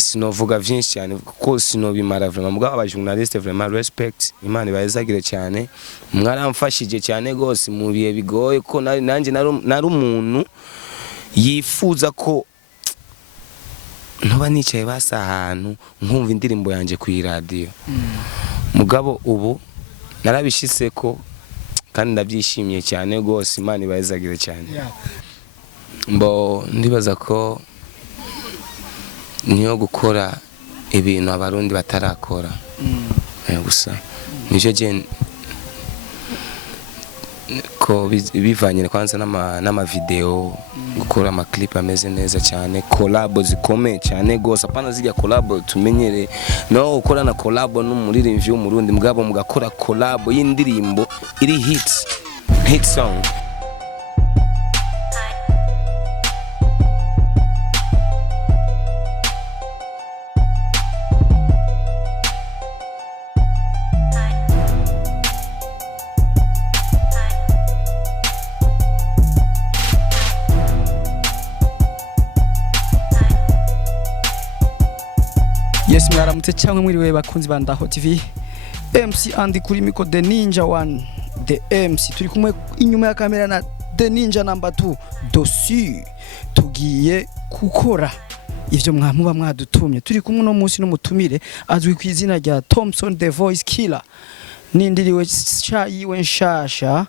sinovuga vyinshi cyane kuko sinobimara vraiment mugabo abajournaliste vraiment respect Imana ibayezagire cyane mwaramfashije cyane gose mu bihe bigoye ko nanje nari umuntu yifuza ko ntoba nicaye basa ahantu nkumva indirimbo yanje ku radio mugabo ubu narabishitse ko kandi ndabyishimiye cyane gose Imana ibayezagire cyane mbo ndibaza ko niyo gukora ibintu abarundi batarakora gusa nije je ko bivanye kwanza n'ama video gukora ama clip ameze neza cyane collab zikomeye cyane gose apana zijya collab tumenyere no ukora na collab n'umuririmbyi w'umurundi mugabo mugakora collab y'indirimbo iri hit song. Yes, mwaramutse cyangwa mwiriwe bakunzi ba Ndaho TV. MC andi kuri miko The Ninja 1 The MC turi kumwe inyuma ya kamera na The Ninja number 2 dossier tugiye gukora ivyo mwamuba mwadutumye turi kumwe no munsi n'umutumire azwi ku izina rya Tomson the Voice Killer nindiriwe yiwe nshasha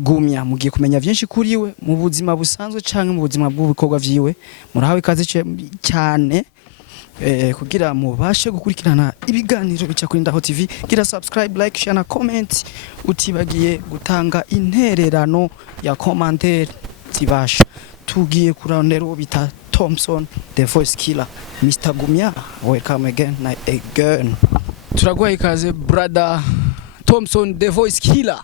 gumya mugiye kumenya byinshi kuri we mu buzima busanzwe canke mu buzima bw'ubikorwa vyiwe murahawe ikaze cyane kugira mubashe gukurikirana ibiganiro bica kuri Ndaho TV gira subscribe like share na comment utibagiye gutanga intererano ya commentaire zibasha tugiye kurondera bita Tomson the Voice Killer Mr Gumya welcome again turaguha ikaze brother Tomson the Voice Killer.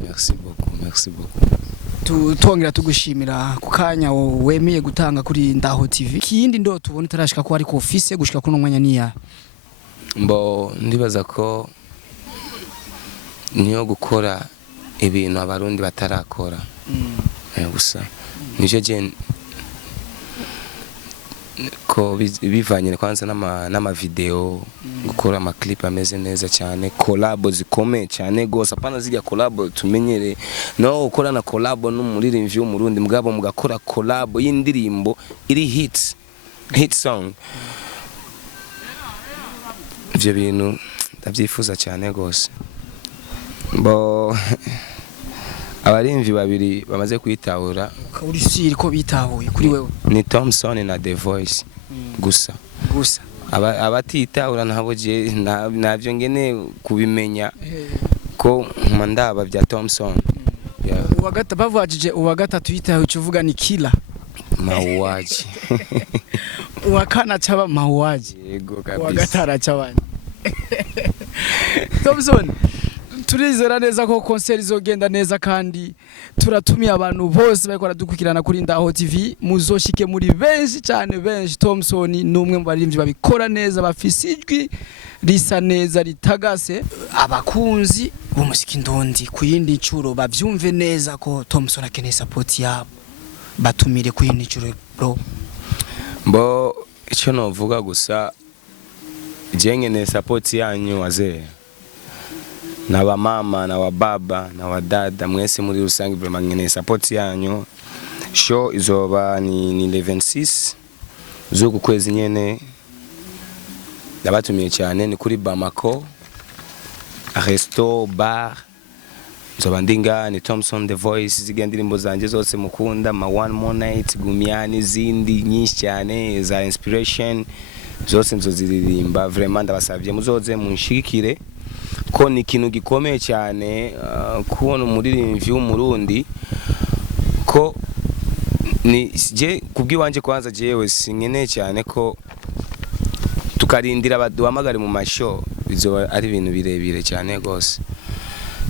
Merci beaucoup Tuongera tugushimira kukanya wemeye gutanga kuri Ndaho TV. Kindi ndo tubone tarashika ko ari ku office gushika kuno mwanya niya. Mbo ndibaza ko niyo gukora ibintu abarundi batarakora. Gusa nije je ko bivanye kwanza n'ama video gukora ama clip ameze neza cyane collab zikomeye cyane gose apana zijya collab tumenyere no ukora na collab n'umuririmbyi w'umurundi mugabo mugakora collab y'indirimbo iri hit song. Ivyo bintu ndavyifuza cyane gose mbo abarimvyi babiri bamaze kwitahura uri siri ko bitahuye kuri wewe ni Tomson na The Voice gusa abatitahura nabo je navyo ngene kubimenya ko mandaba bya Tomson uwagata bavajije uwagata yitahuye uvuga ni Killer mauaji uwakana chaba mauaji yego kabisa uwagata aracabanye Tomson turizera neza ko concert izogenda neza kandi turatumiye abantu bose bariko baradukurikirana kuri Ndaho TV muzoshike muri benshi cyane benshi. Tomson numwe mu baririmbyi babikora neza bafise ijwi risa neza ritagase abakunzi b'umuziki ndondi ku yindi ncuro bavyumve neza ko Tomson akeneye support yabo batumire ku yindi ncuro bro. Mbo icyo novuga gusa jengene support yanyu wazee na wa mama na wa baba na wa dada mwese muri rusangi vraiment ngene support yanyu. Show izoba ni 26 zo ku kwezi nyene ndabatumiye cyane ni kuri Bamako resto bar zoba ndinga ni Tomson the Voice zigendirimbo zanje zose mukunda ma one more night gumyani zindi nyinshi cyane za inspiration zose nzoziririmba vraiment ndabasabye muzoze munshigikire ko ni ikintu gikomeye cyane kubona umuririmbyi w'umurundi ko ni je kubwiwanje kwanza jewe sinkeneye cyane ko tukarindira baduhamagare mu mashow bizo ari ibintu birebire cyane gose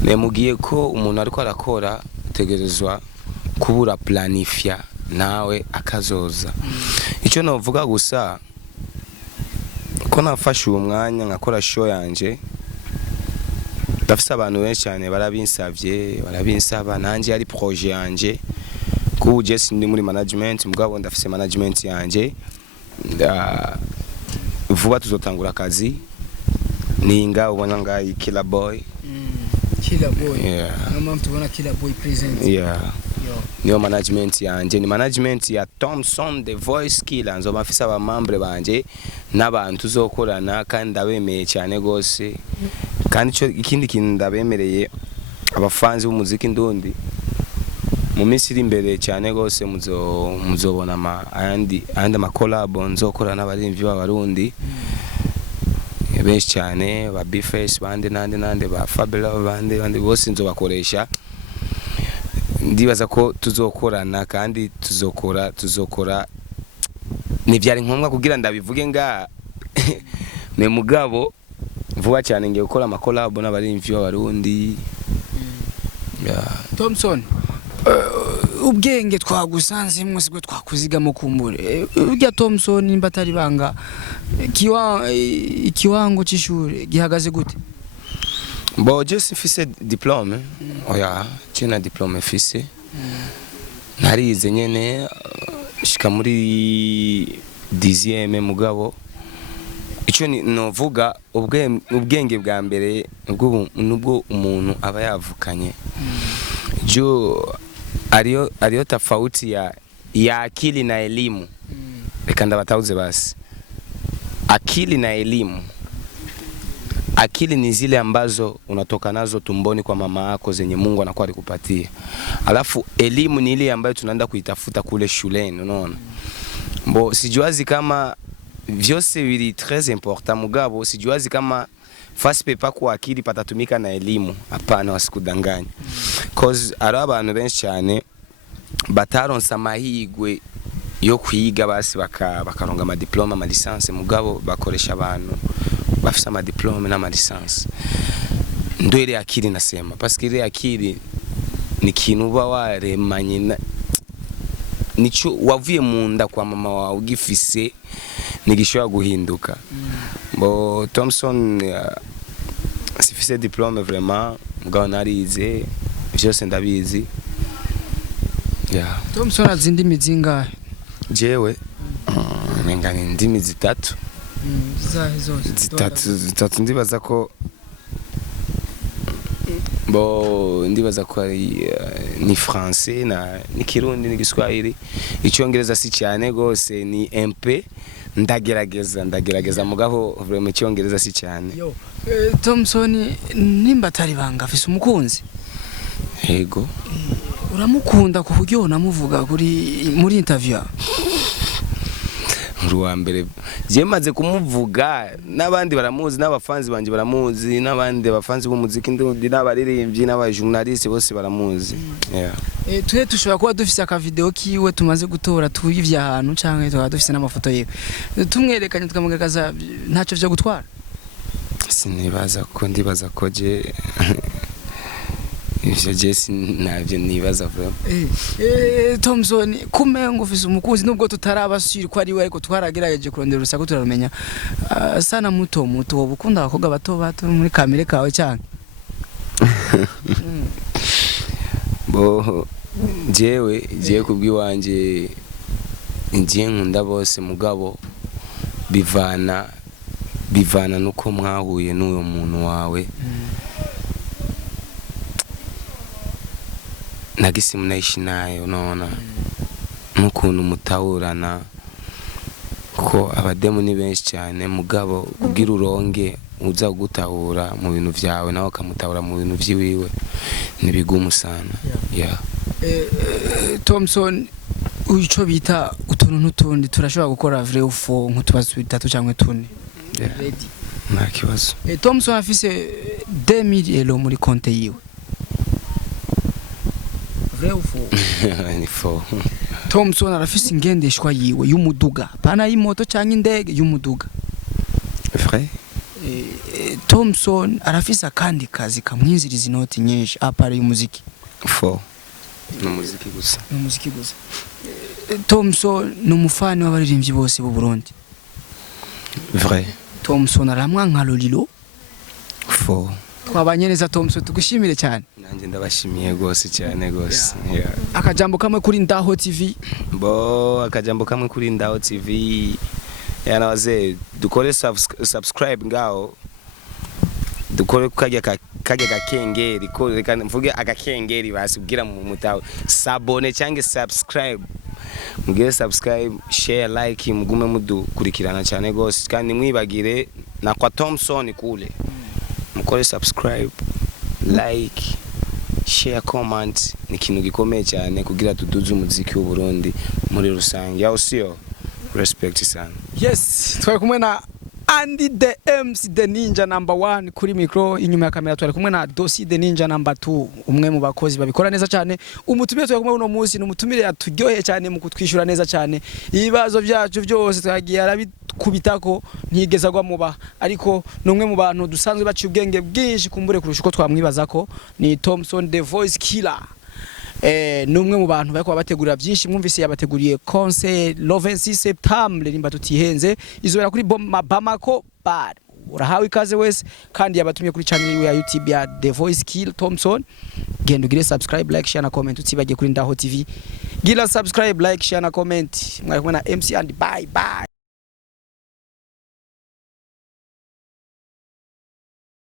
nemugiye ko umuntu ariko arakora tegerezwa kubura planifya nawe akazoza. Icyo navuga gusa ko nafashe uwo mwanya nkakora show yanje dafise abantu benshi cyane barabinsaba nanje ari projet yanje ku je sindi muri management mugabo ndafise management yanje vuba tuzotangura akazi ninga ubona ngayi Killer Boy. Killer Boy. Yeah. Mama tubona Killer Boy present. Yeah. Niyo management yanje ni management ya Tomson the voice killer nzo bafisa abamambre banje n'abantu tuzokorana kandi ndabemeye cyane gose kandi cyo ikindi kintu ndabemereye abafanzi b'umuziki ndundi mu minsi iri imbere cyane gose muzobona andi ama collab nzokorana n'abarimvyi b'abarundi benshi cyane ba Bface bande nande ba Fabelo bande bose nzobakoresha. Ndibaza ko tuzokorana kandi tuzokora nivyari nkomwa kugira ndabivuge nga me mugabo vuba cyane ngiye gukora ama collab n'abarimvyi b'abarundi. Tomson ubwenge twagusanze mwese bwo twakuzigamo kumbure urya Tomson nimba atari banga ikiwango cy'ishure gihagaze gute? Bo just fise diplome oya cina diplome fise narize nyene shika muri 10e mugabo ico novuga ubwenge bwa mbere nubwo umuntu aba yavukanye jo ariyo tofauti ya akili na elimu. Reka ndabatauze basi akili na elimu. Akili ni zile ambazo unatoka nazo tumboni kwa mama yako zenye Mungu anakuwa alikupatia. Alafu elimu ni ile ambayo tunaenda kuitafuta kule shuleni, unaona? Mbo sijuazi kama vyose vili très important mugabo, sijuazi kama fast paper kwa akili patatumika na elimu. Hapana, wasikudanganya. Cause ari abantu benshi cyane bataronsa amahigwe yo kwiga basi bakaronga ama diploma ama licence mugabo bakoresha abantu bafisa ama diplome na ama licence. Ndo ile akili nasema parce que ile akili ni kintu uba waremanye nico wavuye munda kwa mama wawe ugifise nigishobora guhinduka. Bo Tomson sifise diplome vraiment mugabo narize vyose ndabizi. Yeah. Tomson azindi mizinga jewe ngani ndimi zitatu. Zahe zose zitatu ndibaza ko bo ndibaza ko ni français na ni kirundi ni giswahili. Icyongereza si cyane gose ni MP ndagerageza mugabo vraiment icyongereza si cyane. Yo Tomson nimba atari banga afise umukunzi? Yego. Uramukunda ku buryo unamuvuga muri interview? Ruwa mbere je maze kumuvuga n'abandi baramuzi n'abafanzi banje baramuzi n'abandi bafanzi b'umuziki ndi n'abaririmbyi n'abajournaliste bose baramuzi. Yeah. Twe tushobora kuba dufise aka video kiwe tumaze gutora tuyivya ahantu canke tukaba dufise n'amafoto yiwe tumwerekanye tukamugaragaza ntaco vyo gutwara? Sinibaza ko ndibaza ko je ivyo Jesse navyo nibaza vraiment. Tomson kumengo ufise umukunzi nubwo tutarabasiri ko ari we ariko twaragerageje kurondera urusaku turarumenya sana muto wobukunda abakobwa bato muri kamere kawe cyane? Bo jewe kubwiwanje ngiye nkunda bose mugabo bivana nuko mwahuye n'uyo muntu wawe. Nagisi mnaishi naye unaona n'ukuntu mutahurana ko abademu ni benshi cyane mugabo kugira uronge uza gutahura mu bintu vyawe nawe kamutahura mu bintu vyiwiwe nibigumu sana. Yeah. Tomson uco bita utuntu n'utundi turashobora gukora vrai ou faux nk'utubazo bitatu cyangwa tune? Ready. Nta kibazo. Tomson afise 2000 euro muri konte yiwe. Vrai ou faux? Ni faux. Tomson arafise ingendeshwa yiwe y'umuduga pana y'imoto cyangwa indege y'umuduga? Vrai. Tomson arafise akandi kazi kamwinziriza inoti nyinshi apare y'umuziki? Faux. No muziki gusa. No muziki gusa. Tomson n'umufani w'abaririmbyi bose b'u Burundi? Vrai. Tomson aramwa nka Lolilo? Faux. Twabanye neza Tomson tugushimire cyane. Nanjye ndabashimiye gose cyane gose. Yeah. Akajambo kamwe kuri Ndaho TV. Bo akajambo kamwe kuri Ndaho TV yana waze dukore subscribe ngao dukore kajya gakengeri ko reka mvuge agakengeri basubwira mu mutawe sabone cyangwa subscribe mugire subscribe share like mugume mudukurikirana cyane gose kandi mwibagire na kwa Tomson kule mukore subscribe like share comment ni kintu gikomeye cyane kugira tuduze umuziki w'u Burundi muri rusange yaho sio respect sana. Yes, twari kumwe na Andy the MC the Ninja number 1 kuri micro, inyuma ya kamera twari kumwe na Dosi the Ninja number 2, umwe mu bakozi babikora neza cyane. Umutumire twari kumwe uno munsi n'umutumire yaturyoheye cyane mu kutwishura neza cyane. Ibibazo byacu byose twagiye arabikubitako ntigeza gwa muba, ariko numwe mu bantu dusanzwe baciye ubwenge bwinshi kumbure kurusha uko twamwibazako ni Tomson the voice killer. Numwe mu bantu bariko bategurira byinshi, mwumvise yabateguriye concert le 26 septembre nimba tutihenze izobera kuri Bamako bar. Urahawe ikaze wese kandi yabatumye kuri channel ya YouTube ya The Voice Kill Tomson. Genda ugire subscribe, like, share na comment, utsibagiye kuri Ndaho TV. Gira subscribe, like, share na comment. Mwari kumwe na MC and bye bye.